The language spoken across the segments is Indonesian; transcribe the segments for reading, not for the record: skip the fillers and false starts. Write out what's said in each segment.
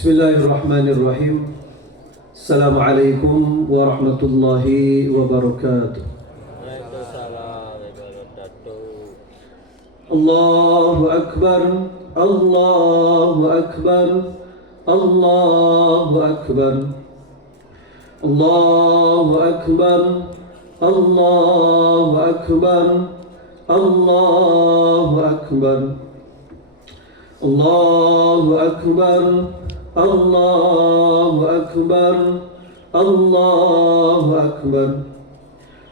Bismillahirrahmanirrahim. Assalamualaikum warahmatullahi wabarakatuh. Allahu Akbar, Allahu Akbar, Allahu Akbar, Allahu Akbar, Allahu Akbar, Allahu Akbar, Allahu Akbar, Allahu Akbar, Allahu Akbar,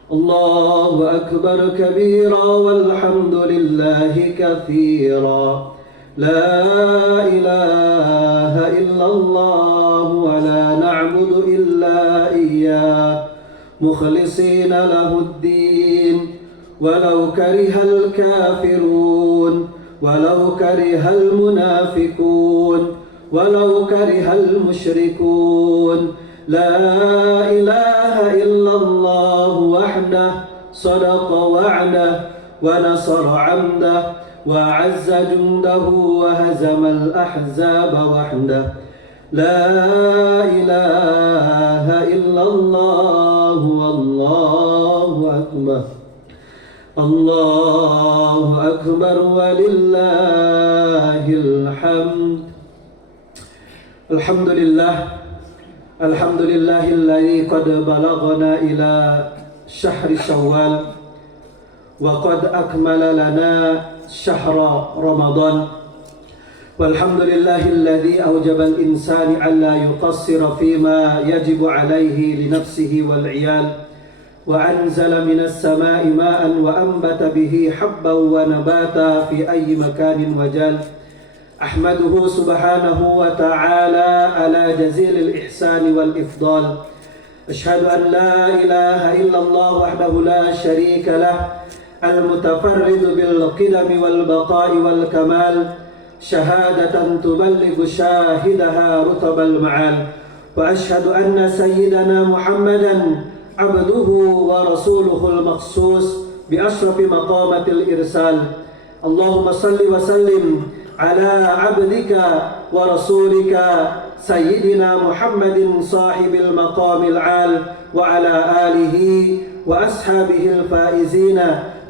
Allahu Akbar kabira walhamdulillahi kathira. La ilaha illallah wa la na'budu illa iyyah mukhlisina lahuddin walau karihal kafirun walau karihal munafikun walau karihal musyrikun. La ilaha illallah wahdah sadaqa wa'dah wa nasara 'abdah wa 'azza jundahu wa hazamal ahzaba wahdah. La ilaha illallah wallahu akbar. Allahu akbar walillahil hamd. Alhamdulillah, alhamdulillahilladzi qad balaghana ila syahri syawal wa qad akmala lana syahra ramadan. Walhamdulillahilladzi awjaba al-insani alla yuqassira fima yajibu alayhi li nafsihi wal 'iyal wa anzala minas samaa'i ma'an wa anbata bihi habban wa nabata fi ayyi makanin wajal. أحمده سبحانه وتعالى على جزيل الإحسان والإفضال. أشهد أن لا إله إلا الله وحده لا شريك له المتفرد بالقدم والبقاء والكمال شهادة تبلغ شاهدها رتب المعال. وأشهد أن سيدنا محمدا عبده ورسوله المخصوص بأشرف مقامة الإرسال. اللهم صل وسلم على عبدك ورسولك سيدنا محمد صاحب المقام العال وعلى آله وأصحابه الفائزين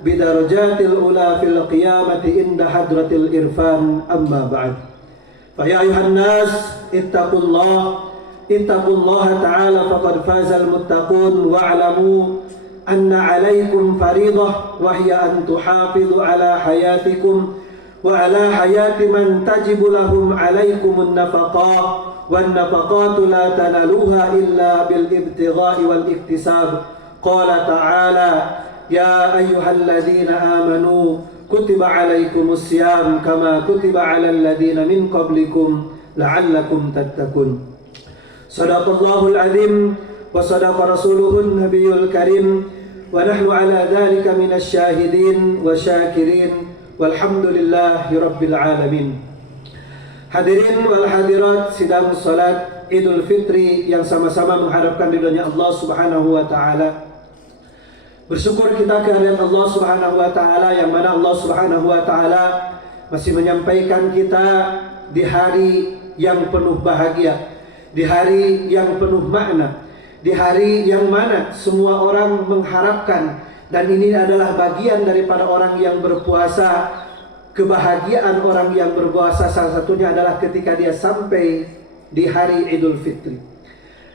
بدرجات الأولى في القيامة عند حضرة الإرفان. أما بعد، فيا أيها الناس اتقوا الله تعالى فقد فاز المتقون. واعلموا أن عليكم فريضة وهي أن تحافظوا على حياتكم وعلى حياة من تجب لهم عليكم النفقات، والنفقات لا تنالوها إلا بالابتغاء والاكتساب. قال تعالى: يا أيها الذين آمنوا كتب عليكم الصيام كما كتب على الذين من قبلكم لعلكم تتقون. صدق الله العظيم وصدق رسوله النبي الكريم ونحن على ذلك من الشاهدين والشاكرين walhamdulillahi rabbil alamin. Hadirin wal hadirat sidang salat Idul Fitri yang sama-sama mengharapkan ridhonya Allah Subhanahu wa taala. Bersyukur kita kehadirat Allah Subhanahu wa taala yang mana Allah Subhanahu wa taala masih menyampaikan kita di hari yang penuh bahagia, di hari yang penuh makna, di hari yang mana semua orang mengharapkan. Dan ini adalah bagian daripada orang yang berpuasa. Kebahagiaan orang yang berpuasa salah satunya adalah ketika dia sampai di hari Idul Fitri.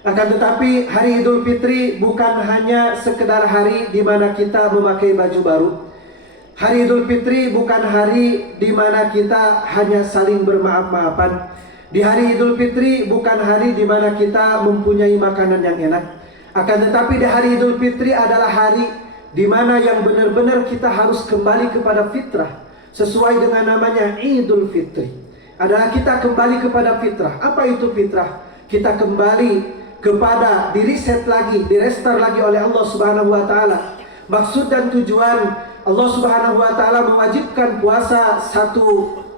Akan tetapi hari Idul Fitri bukan hanya sekedar hari di mana kita memakai baju baru. Hari Idul Fitri bukan hari di mana kita hanya saling bermaaf-maafan. Di hari Idul Fitri bukan hari di mana kita mempunyai makanan yang enak. Akan tetapi di hari Idul Fitri adalah hari di mana yang benar-benar kita harus kembali kepada fitrah. Sesuai dengan namanya Idul Fitri, adalah kita kembali kepada fitrah. Apa itu fitrah? Kita kembali kepada diriset lagi, direstart lagi oleh Allah Subhanahu wa taala. Maksud dan tujuan Allah Subhanahu wa taala mewajibkan puasa 1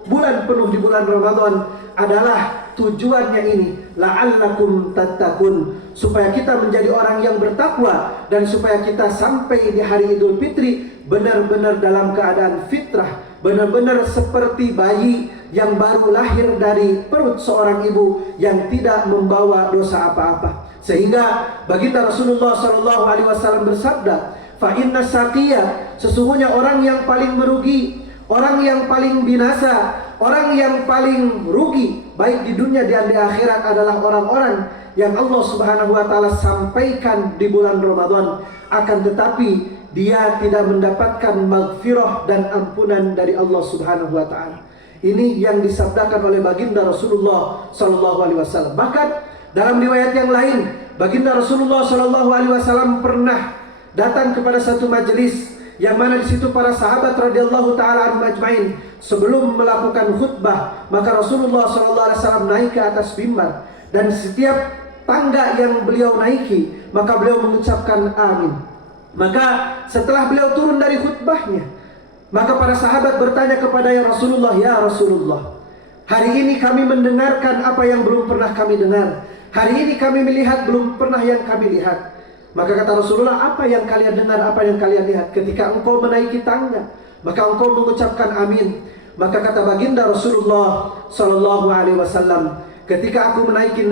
bulan penuh di bulan Ramadan adalah tujuannya ini, la'allakum tattaqun, supaya kita menjadi orang yang bertakwa dan supaya kita sampai di hari Idul Fitri benar-benar dalam keadaan fitrah, benar-benar seperti bayi yang baru lahir dari perut seorang ibu yang tidak membawa dosa apa-apa. Sehingga baginda Rasulullah SAW bersabda, fa inna saqiyya, sesungguhnya orang yang paling merugi, orang yang paling binasa, orang yang paling rugi baik di dunia dan di akhirat adalah orang-orang yang Allah Subhanahu wa taala sampaikan di bulan Ramadan, akan tetapi dia tidak mendapatkan maghfirah dan ampunan dari Allah Subhanahu wa taala. Ini yang disabdakan oleh baginda Rasulullah sallallahu alaihi wasallam. Bahkan dalam riwayat yang lain, baginda Rasulullah sallallahu alaihi wasallam pernah datang kepada satu majelis yang mana di situ para sahabat radhiyallahu taala anhum ajmain sebelum melakukan khutbah, maka Rasulullah sallallahu alaihi wasallam naik ke atas mimbar, dan setiap tangga yang beliau naiki maka beliau mengucapkan amin. Maka setelah beliau turun dari khutbahnya, maka para sahabat bertanya kepada ya Rasulullah, hari ini kami mendengarkan apa yang belum pernah kami dengar, hari ini kami melihat belum pernah yang kami lihat. Maka kata Rasulullah, apa yang kalian dengar, apa yang kalian lihat? Ketika engkau menaiki tangga, maka engkau mengucapkan amin. Maka kata baginda Rasulullah sallallahu alaihi wasallam, ketika aku menaiki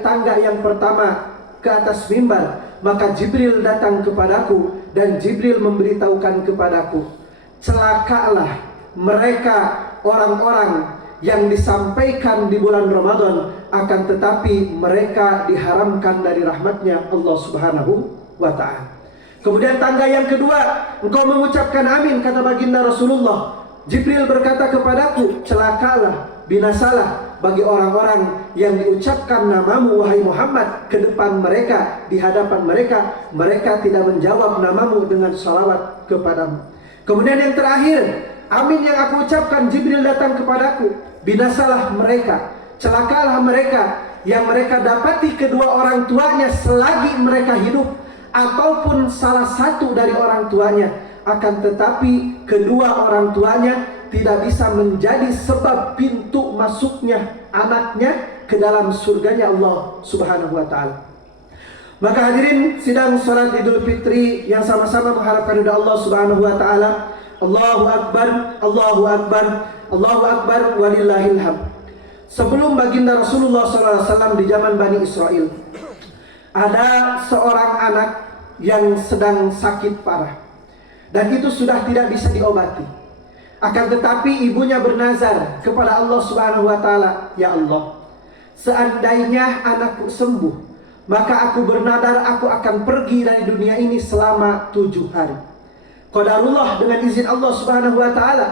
tangga yang pertama ke atas mimbar, maka Jibril datang kepadaku dan Jibril memberitahukan kepadaku, celakalah mereka orang-orang yang disampaikan di bulan Ramadan, akan tetapi mereka diharamkan dari rahmatnya Allah Subhanahu wa ta'ala. Kemudian tangga yang kedua, engkau mengucapkan amin, kata baginda Rasulullah. Jibril berkata kepadaku, celakalah, binasalah bagi orang-orang yang diucapkan namamu wahai Muhammad ke depan mereka, di hadapan mereka, mereka tidak menjawab namamu dengan salawat kepadamu. Kemudian yang terakhir, amin yang aku ucapkan, Jibril datang kepadaku, binasalah mereka, celakalah mereka yang mereka dapati kedua orang tuanya selagi mereka hidup, ataupun salah satu dari orang tuanya, akan tetapi kedua orang tuanya tidak bisa menjadi sebab pintu masuknya anaknya ke dalam surganya Allah Subhanahu wa ta'ala. Maka hadirin sidang salat Idul Fitri yang sama-sama mengharapkan ridha Allah Subhanahu wa ta'ala, Allahu Akbar, Allahu Akbar, Allahu Akbar, walillahil hamd. Sebelum baginda Rasulullah SAW di zaman Bani Israel, ada seorang anak yang sedang sakit parah, dan itu sudah tidak bisa diobati. Akan tetapi ibunya bernazar kepada Allah Subhanahu wa ta'ala, ya Allah, seandainya anakku sembuh, maka aku bernadar aku akan pergi dari dunia ini selama 7 hari. Qadarullah, dengan izin Allah Subhanahu wa ta'ala,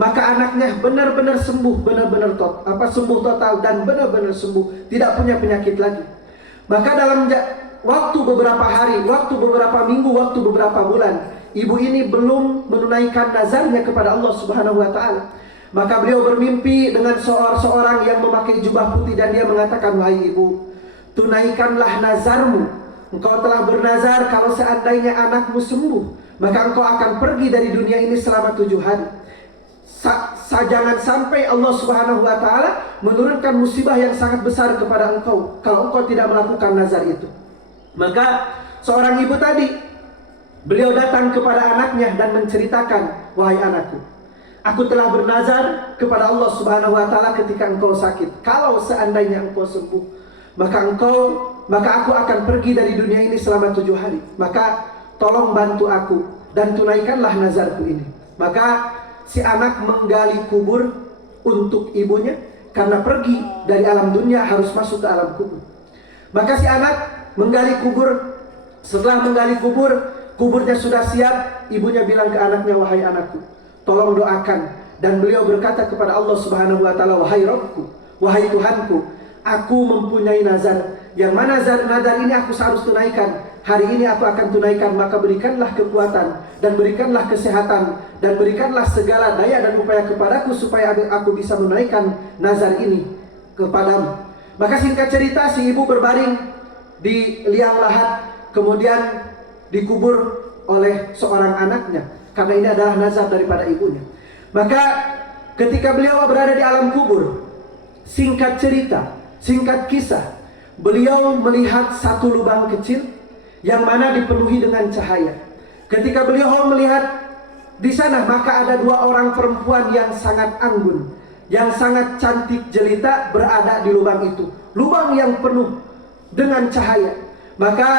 maka anaknya benar-benar sembuh, benar-benar sembuh total dan benar-benar sembuh, tidak punya penyakit lagi. Maka dalam waktu beberapa hari, waktu beberapa minggu, waktu beberapa bulan, ibu ini belum menunaikan nazarnya kepada Allah Subhanahu wa ta'ala. Maka beliau bermimpi dengan seorang yang memakai jubah putih, dan dia mengatakan, wahai ibu, tunaikanlah nazarmu. Engkau telah bernazar kalau seandainya anakmu sembuh, maka engkau akan pergi dari dunia ini selama 7 hari. Jangan sampai Allah Subhanahu wa ta'ala menurunkan musibah yang sangat besar kepada engkau kalau engkau tidak melakukan nazar itu. Maka seorang ibu tadi, beliau datang kepada anaknya dan menceritakan, wahai anakku, aku telah bernazar kepada Allah Subhanahu wa ta'ala ketika engkau sakit, kalau seandainya engkau sembuh, maka aku akan pergi dari dunia ini selama 7 hari. Maka tolong bantu aku dan tunaikanlah nazarku ini. Maka si anak menggali kubur untuk ibunya, karena pergi dari alam dunia harus masuk ke alam kubur. Maka si anak menggali kubur. Setelah menggali kubur, kuburnya sudah siap. Ibunya bilang ke anaknya, wahai anakku, tolong doakan. Dan beliau berkata kepada Allah Subhanahu wa ta'ala, wahai Rabbku, wahai Tuhanku, aku mempunyai nazar, yang mana nazar ini aku harus tunaikan. Hari ini aku akan tunaikan, maka berikanlah kekuatan dan berikanlah kesehatan dan berikanlah segala daya dan upaya kepadaku supaya aku bisa menunaikan nazar ini kepadamu. Maka singkat cerita, si ibu berbaring di liang lahat, kemudian dikubur oleh seorang anaknya, karena ini adalah nazar daripada ibunya. Maka ketika beliau berada di alam kubur, singkat cerita, singkat kisah, beliau melihat satu lubang kecil yang mana dipenuhi dengan cahaya. Ketika beliau melihat di sana, maka ada dua orang perempuan yang sangat anggun, yang sangat cantik jelita berada di lubang itu, lubang yang penuh dengan cahaya. Maka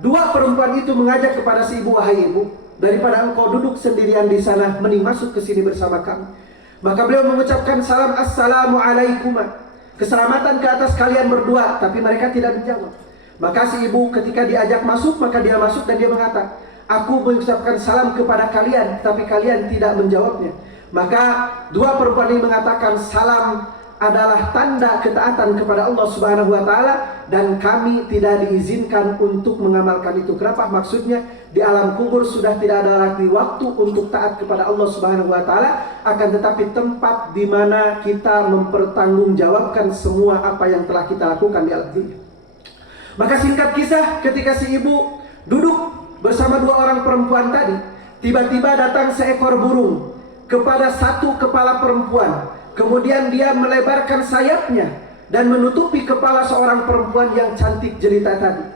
dua perempuan itu mengajak kepada si ibu, wahai ibu, daripada engkau duduk sendirian di sana, mending masuk ke sini bersama kami. Maka beliau mengucapkan salam, assalamualaikum, keselamatan ke atas kalian berdua. Tapi mereka tidak menjawab. Maka si ibu ketika diajak masuk, maka dia masuk dan dia mengatakan, aku mengucapkan salam kepada kalian, tapi kalian tidak menjawabnya. Maka dua perempuan ini mengatakan, salam adalah tanda ketaatan kepada Allah Subhanahu wa Ta'ala, dan kami tidak diizinkan untuk mengamalkan itu. Kenapa? Maksudnya di alam kubur sudah tidak ada lagi waktu untuk taat kepada Allah Subhanahu wa Ta'ala, akan tetapi tempat di mana kita mempertanggungjawabkan semua apa yang telah kita lakukan di alam dunia. Maka singkat kisah, ketika si ibu duduk bersama dua orang perempuan tadi, tiba-tiba datang seekor burung kepada satu kepala perempuan. Kemudian dia melebarkan sayapnya dan menutupi kepala seorang perempuan yang cantik jelita tadi.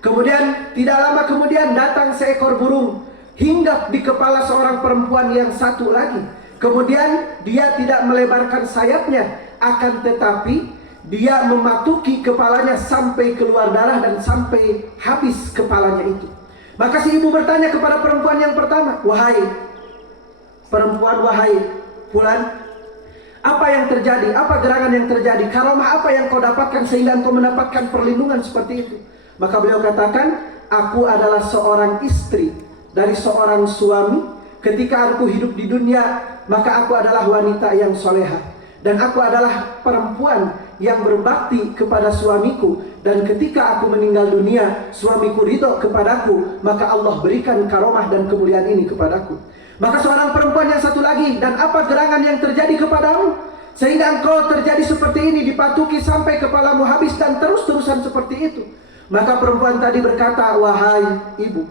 Kemudian tidak lama kemudian datang seekor burung hinggap di kepala seorang perempuan yang satu lagi. Kemudian dia tidak melebarkan sayapnya, akan tetapi dia mematuki kepalanya sampai keluar darah dan sampai habis kepalanya itu. Maka si ibu bertanya kepada perempuan yang pertama, wahai perempuan, wahai fulan, apa yang terjadi? Apa gerangan yang terjadi? Karomah apa yang kau dapatkan sehingga engkau mendapatkan perlindungan seperti itu? Maka beliau katakan, aku adalah seorang istri dari seorang suami. Ketika aku hidup di dunia, maka aku adalah wanita yang soleha, dan aku adalah perempuan yang berbakti kepada suamiku. Dan ketika aku meninggal dunia, suamiku ridho kepadaku, maka Allah berikan karomah dan kemuliaan ini kepadaku. Maka seorang perempuan yang satu lagi, dan apa gerangan yang terjadi kepadamu sehingga engkau terjadi seperti ini, dipatuki sampai kepalamu habis dan terus-terusan seperti itu? Maka perempuan tadi berkata, wahai ibu,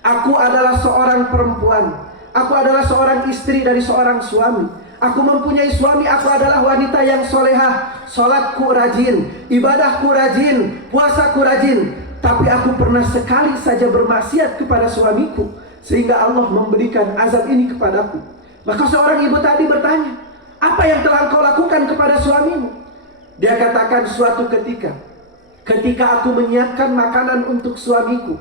aku adalah seorang perempuan, aku adalah seorang istri dari seorang suami. Aku mempunyai suami, aku adalah wanita yang solehah, sholatku rajin, ibadahku rajin, puasaku rajin. Tapi aku pernah sekali saja bermaksiat kepada suamiku, sehingga Allah memberikan azab ini kepadaku. Maka seorang ibu tadi bertanya, apa yang telah engkau lakukan kepada suamimu? Dia katakan, suatu ketika aku menyiapkan makanan untuk suamiku,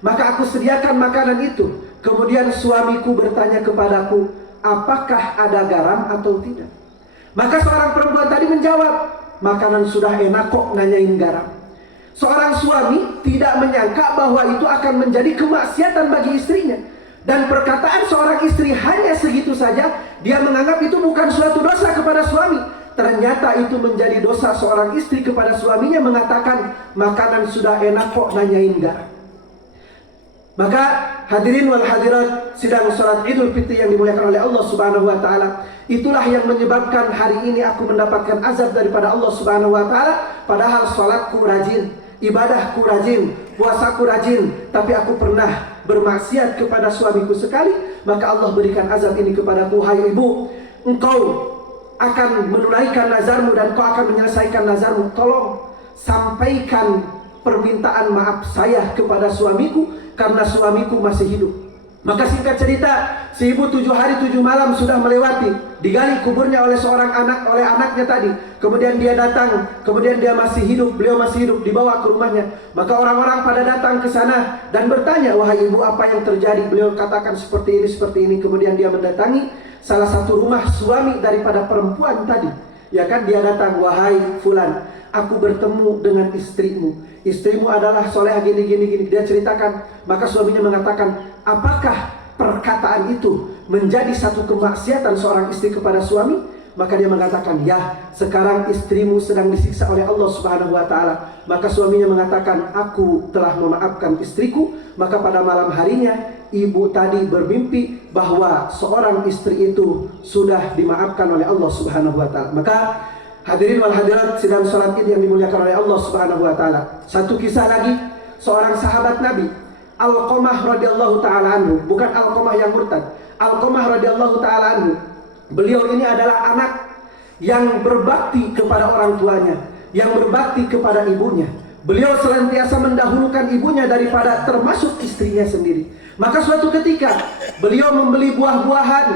maka aku sediakan makanan itu. Kemudian suamiku bertanya kepadaku, apakah ada garam atau tidak? Maka seorang perempuan tadi menjawab, makanan sudah enak kok nanyain garam. Seorang suami tidak menyangka bahwa itu akan menjadi kemaksiatan bagi istrinya. Dan perkataan seorang istri hanya segitu saja, dia menganggap itu bukan suatu dosa kepada suami. Ternyata itu menjadi dosa seorang istri kepada suaminya, mengatakan makanan sudah enak kok nanyain garam. Maka hadirin wal hadirat sidang salat Idul Fitri yang dimuliakan oleh Allah Subhanahu wa Ta'ala, itulah yang menyebabkan hari ini aku mendapatkan azab daripada Allah Subhanahu wa Ta'ala. Padahal salatku rajin, ibadahku rajin, puasaku rajin, tapi aku pernah bermaksiat kepada suamiku sekali. Maka Allah berikan azab ini kepadaku. Hai ibu, engkau akan menunaikan nazarmu dan kau akan menyelesaikan nazarmu. Tolong sampaikan permintaan maaf saya kepada suamiku, karena suamiku masih hidup. Maka singkat cerita, si ibu 7 hari 7 malam sudah melewati, digali kuburnya oleh seorang anak, oleh anaknya tadi. Kemudian dia datang, kemudian dia masih hidup, beliau masih hidup, dibawa ke rumahnya. Maka orang-orang pada datang ke sana dan bertanya, wahai ibu, apa yang terjadi? Beliau katakan seperti ini. Kemudian dia mendatangi salah satu rumah suami daripada perempuan tadi. Ya kan, dia datang, wahai fulan, aku bertemu dengan istrimu. Istrimu adalah soleh gini. Dia ceritakan. Maka suaminya mengatakan, apakah perkataan itu menjadi satu kemaksiatan seorang istri kepada suami? Maka dia mengatakan, ya, sekarang istrimu sedang disiksa oleh Allah Subhanahu wa Ta'ala. Maka suaminya mengatakan, aku telah memaafkan istriku. Maka pada malam harinya ibu tadi bermimpi bahwa seorang istri itu sudah dimaafkan oleh Allah Subhanahu wa Ta'ala. Maka hadirin wal hadirat sidang salat Id yang dimuliakan oleh Allah Subhanahu wa Ta'ala, satu kisah lagi, seorang sahabat Nabi, Alqamah radhiyallahu taala anhu, bukan Alqamah yang murtad, Alqamah radhiyallahu taala anhu. Beliau ini adalah anak yang berbakti kepada orang tuanya, yang berbakti kepada ibunya. Beliau senantiasa mendahulukan ibunya daripada termasuk istrinya sendiri. Maka suatu ketika beliau membeli buah-buahan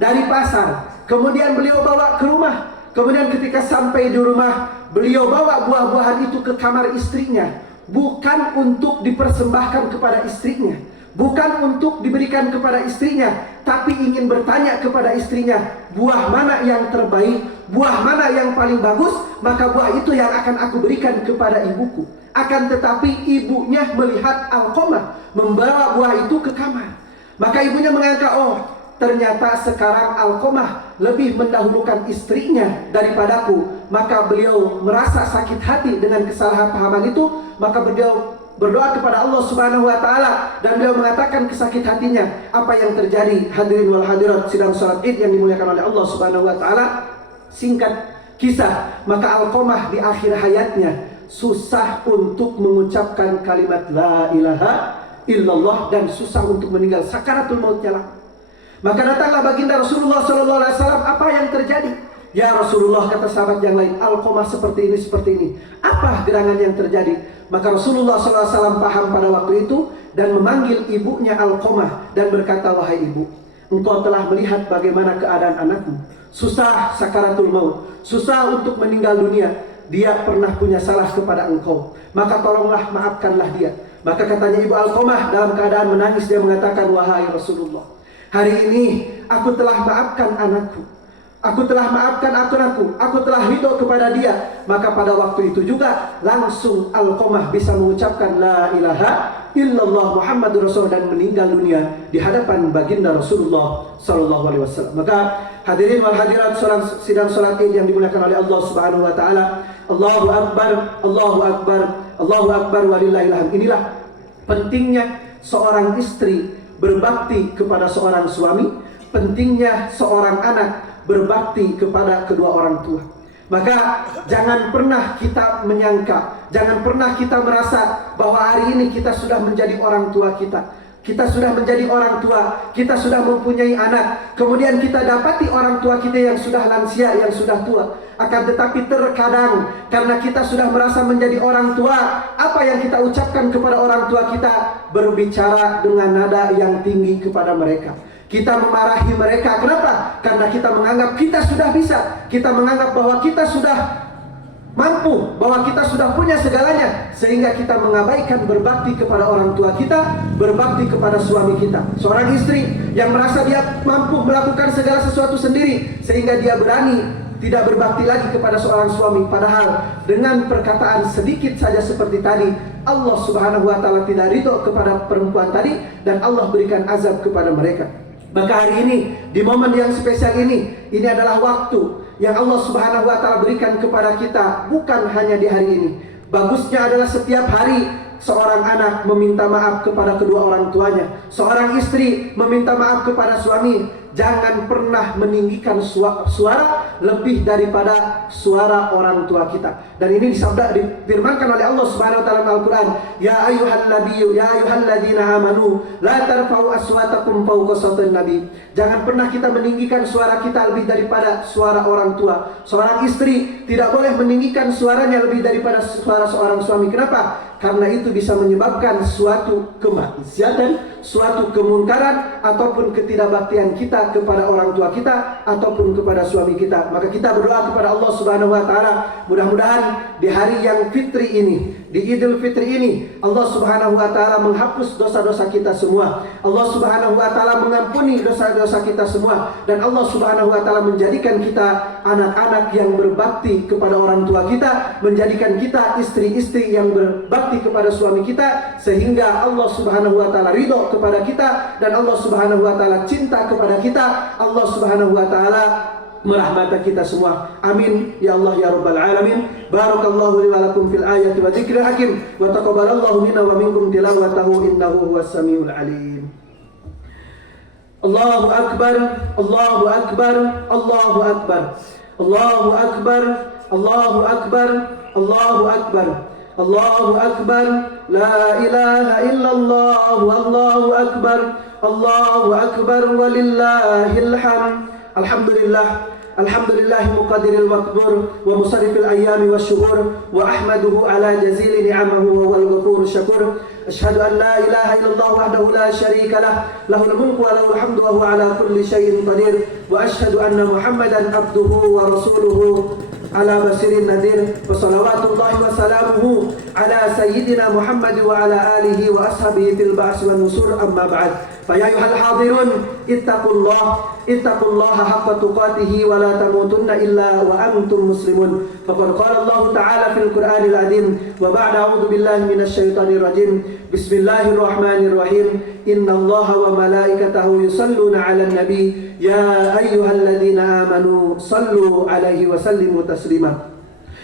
dari pasar, kemudian beliau bawa ke rumah. Kemudian ketika sampai di rumah, beliau bawa buah-buahan itu ke kamar istrinya, bukan untuk dipersembahkan kepada istrinya, bukan untuk diberikan kepada istrinya, tapi ingin bertanya kepada istrinya, buah mana yang terbaik, buah mana yang paling bagus, maka buah itu yang akan aku berikan kepada ibuku. Akan tetapi ibunya melihat Alqamah membawa buah itu ke kamar. Maka ibunya menganggap, oh ternyata sekarang Alqamah lebih mendahulukan istrinya daripadaku. Maka beliau merasa sakit hati dengan kesalahpahaman itu. Maka beliau berdoa kepada Allah Subhanahu wa taala dan beliau mengatakan kesakit hatinya apa yang terjadi. Hadirin wal hadirat sidang salat Id yang dimuliakan oleh Allah Subhanahu wa taala. Singkat kisah, maka Alqamah di akhir hayatnya susah untuk mengucapkan kalimat la ilaha illallah dan susah untuk meninggal, sakaratul mautnya lah. Maka datanglah baginda Rasulullah SAW. Apa yang terjadi? Ya Rasulullah, kata sahabat yang lain, Alqamah seperti ini, seperti ini. Apa gerangan yang terjadi? Maka Rasulullah SAW paham pada waktu itu dan memanggil ibunya Alqamah dan berkata, wahai ibu, engkau telah melihat bagaimana keadaan anakmu. Susah sakaratul maut, susah untuk meninggal dunia. Dia pernah punya salah kepada engkau, maka tolonglah maafkanlah dia. Maka katanya ibu Alqamah dalam keadaan menangis, dia mengatakan, wahai Rasulullah, hari ini aku telah maafkan anakku, aku telah maafkan aku telah ridho kepada dia. Maka pada waktu itu juga langsung Alqamah bisa mengucapkan la ilaha illallah Muhammadur Rasulullah dan meninggal dunia di hadapan baginda Rasulullah SAW. Maka hadirin wal hadirat sidang salat Id yang dimuliakan oleh Allah Subhanahu wa taala. Allahu akbar, Allahu akbar, Allahu akbar walillahil hamd. Inilah pentingnya seorang istri berbakti kepada seorang suami, pentingnya seorang anak berbakti kepada kedua orang tua. Maka jangan pernah kita menyangka, jangan pernah kita merasa bahwa hari ini kita sudah menjadi orang tua kita. Kita sudah menjadi orang tua, kita sudah mempunyai anak, kemudian kita dapati orang tua kita yang sudah lansia, yang sudah tua. Akan tetapi terkadang karena kita sudah merasa menjadi orang tua, apa yang kita ucapkan kepada orang tua kita? Berbicara dengan nada yang tinggi kepada mereka. Kita memarahi mereka. Kenapa? Karena kita menganggap kita sudah bisa. Kita menganggap bahwa kita sudah mampu, bahwa kita sudah punya segalanya, sehingga kita mengabaikan berbakti kepada orang tua kita, berbakti kepada suami kita. Seorang istri yang merasa dia mampu melakukan segala sesuatu sendiri, sehingga dia berani tidak berbakti lagi kepada seorang suami. Padahal dengan perkataan sedikit saja seperti tadi, Allah Subhanahu wa taala tidak ridho kepada perempuan tadi dan Allah berikan azab kepada mereka. Maka hari ini, di momen yang spesial ini adalah waktu yang Allah Subhanahu wa taala berikan kepada kita, bukan hanya di hari ini. Bagusnya adalah setiap hari seorang anak meminta maaf kepada kedua orang tuanya, seorang istri meminta maaf kepada suami. Jangan pernah meninggikan suara lebih daripada suara orang tua kita. Dan ini difirmankan oleh Allah Subhanahu wa taala dalam Al-Qur'an, ya ayyuhan nabiyyu ya ayyuhalladzina amanu la tarfa'u aswatakum fawqa sautin nabi. Jangan pernah kita meninggikan suara kita lebih daripada suara orang tua. Seorang istri tidak boleh meninggikan suaranya lebih daripada suara seorang suami. Kenapa? Karena itu bisa menyebabkan suatu kemaksiatan, suatu kemungkaran, ataupun ketidakbaktian kita kepada orang tua kita ataupun kepada suami kita. Maka kita berdoa kepada Allah Subhanahu wa taala, mudah-mudahan di hari yang fitri ini, di Idul Fitri ini, Allah Subhanahu wa taala menghapus dosa-dosa kita semua. Allah Subhanahu wa taala mengampuni dosa-dosa kita semua, dan Allah Subhanahu wa taala menjadikan kita anak-anak yang berbakti kepada orang tua kita, menjadikan kita istri-istri yang berbakti kepada suami kita, sehingga Allah Subhanahu wa taala ridho kepada kita dan Allah Subhanahu wa taala cinta kepada kita. Allah Subhanahu wa taala merahmati kita semua. Amin ya Allah ya rabbal alamin. Barakallahu li wa lakum fil ayati wa dzikril hakim wa taqabbalallahu minna wa minkum tilawatahu innahu huwas samiul alim. Allahu akbar, Allahu akbar, Allahu akbar, Allahu akbar, Allahu akbar, Allahu akbar, Allahu akbar, la ilaha illallah, Allahu akbar, Allahu akbar walillahil hamd. Alhamdulillah, alhamdulillahi muqaddiril maqdur wa musarrifil ayyami wasyuhur wa ahmaduhu ala jazili ni'amahu wa wal ghafurur syakur. Asyhadu an la ilaha illallah wahdahu la syarika lah, lahul mulku wa lahul hamdu wa huwa ala kulli syai'in qadir. Wa asyhadu anna Muhammadan abduhu wa rasuluhu ala basirin nadir. Wa salawatullahi wa salamuhu ala sayyidina Muhammad wa ala alihi wa ashabihi fil ba'si wan nusur, amma ba'd. Fa ya ayyuhal hadirun ittaqullaha haqqa tuqatih wa la tamutunna illa wa antum muslimun. Faqad qala Allah ta'ala fil Qur'anil azim wa ba'da a'udzu billahi minasy syaithanir rajim. Bismillahirrahmanirrahim. Innallaha wa malaikatahu yusalluna 'alan nabi ya ayyuhalladzina amanu sallu 'alaihi wa sallimu taslima.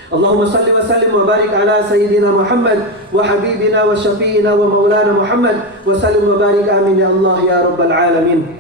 Allahumma salli wa sallim wa barik ala sayyidina Muhammad wa habibina wa syafi'ina wa maulana Muhammad wa sallim wa barik, amin ya Allah ya rabbal alamin.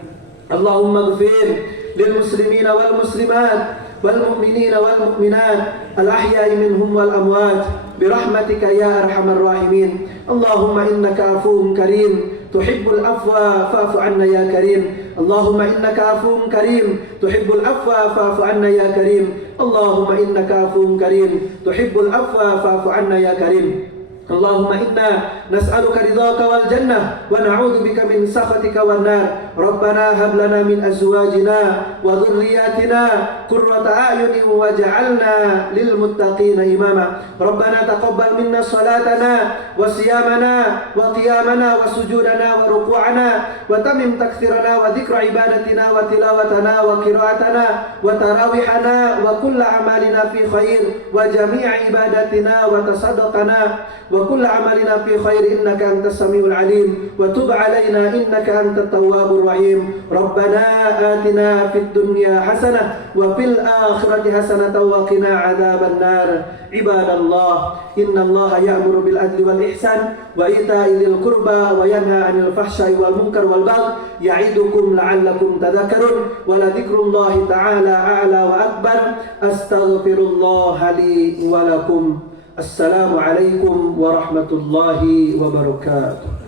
Allahumma ighfir lil muslimina wal muslimat wal mu'minina wal mu'minat al ahya'i minhum wal amwat bi rahmatika ya arhamar rahimin. Allahumma innaka afuwwun karim tuhibbul afwa fa'fu 'anna ya karim. Allahumma innaka afuwwun karim tuhibbul afwa fa'fu 'anna ya karim. Allahumma innaka afuwwun karim tuhibbul afwa fa'fu 'anna ya karim. Allahumma inna nas'aluka ridhaka wal jannah wa na'udzu bika min sakhatika wan nar. Rabbana hab lana min azwajina wa dhurriyyatina qurrata a'yunin waj'alna lil muttaqina imama. Rabbana taqabbal minna salatana wa siyamana wa qiyamana wa sujudana wa ruku'ana wa tamim takthirana wa dhikra ibadatina wa tilawatana wa qira'atana wa tarawihana wa kullu amalina fi khair wa jami'i ibadatina wa tasaddaqana wa kullu amalina fi khair innaka antas samiul alim wa tub alaina innaka antat tawwabur rahim. Rabbana atina fid dunya hasanah wa fil akhirati hasanah wa qina adzaban nar. Ibadallah, innallaha ya'muru bil adli wal ihsan wa ita'i dzil qurba wa yanha 'anil fahsya'i wal munkar wal baghi ya'idukum la'allakum tadhakkarun. Wa la dzikrullahi ta'ala a'la wa akbar. Astaghfirullaha li wa lakum. Assalamualaikum warahmatullahi wabarakatuh.